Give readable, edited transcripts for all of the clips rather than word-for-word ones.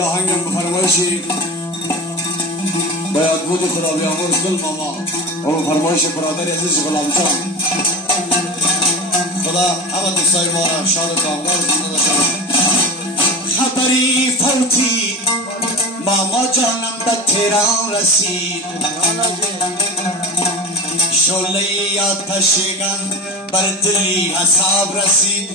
یا هنگم فرمایشی باید بود خدا بیامرز گل ماما و فرمایش برادر عزیز غلام جان خدا همه دوستای ما را شاد و کامگار زنده داشته. خبری فوتی ماما جانم به تهران رسید شعله آتشگم بر دلی حساب رسید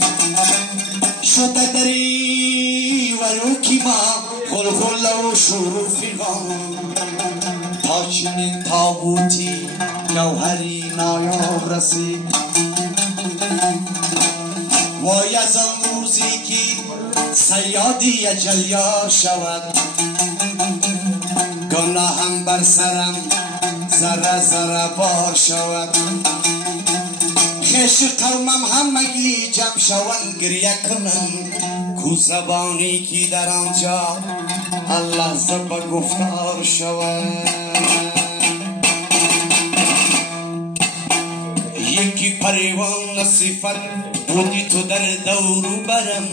شده دری وروکی ما غلغل و شروفی غم تا چنین تابوتی جوهری نایاب رسید وای از آن روزی که صیادی اجل یار شود گناهم بر سرم ذره ذره بار شود خش قومم همگی جمع شوند گریه کنم کو زبانی که در آنجا الله زب گفتار شود یکی پریوان صفت بودی تو در دورو برم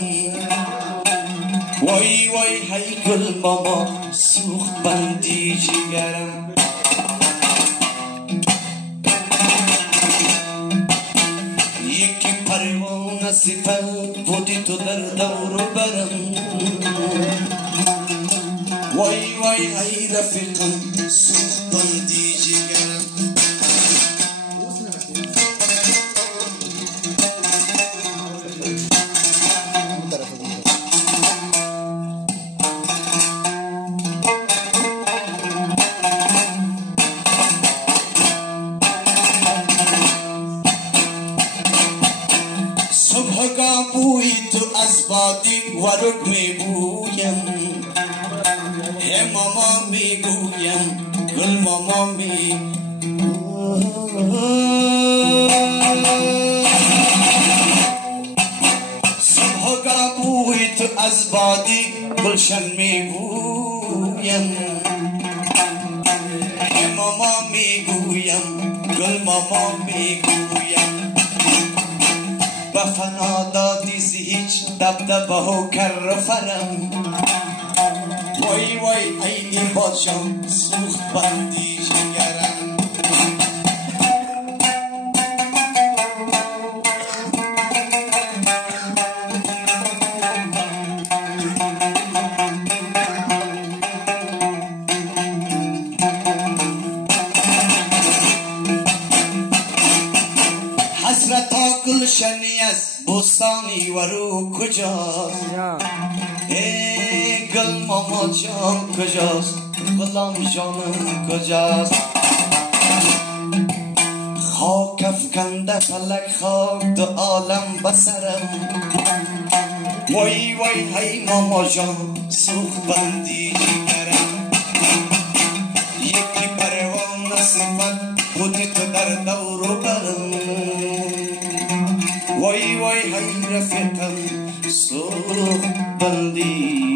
وای وای هی گل ماما سوخت بندی جگرم یکی پریوان صفت بودی تو در دورو برم وای وای هی رفیقم سوخت بندی جگرم بوی تو از بادی ورد می بویم ای ماما می گویم گل ماما می صبحگاه بوی تو از بادی گلشن می بویم ای ماما می گویم گل ماما می گویم بفنا دادی هیچ دبدبه و کر فرم وای وای ای باشم سوخت بندی جگرم حسرتا گلشنی از بستانی ورو کجاست ای گل ماما جان کجاست غلام جانم کجاست خاک افکنده فلک خاک دو عالم بسرم وای وای هی ماما جان سوخت بندی جگرم یکی پروان صفت بودی تو در دورو برم وای وای هی رفیقم سوخت بندی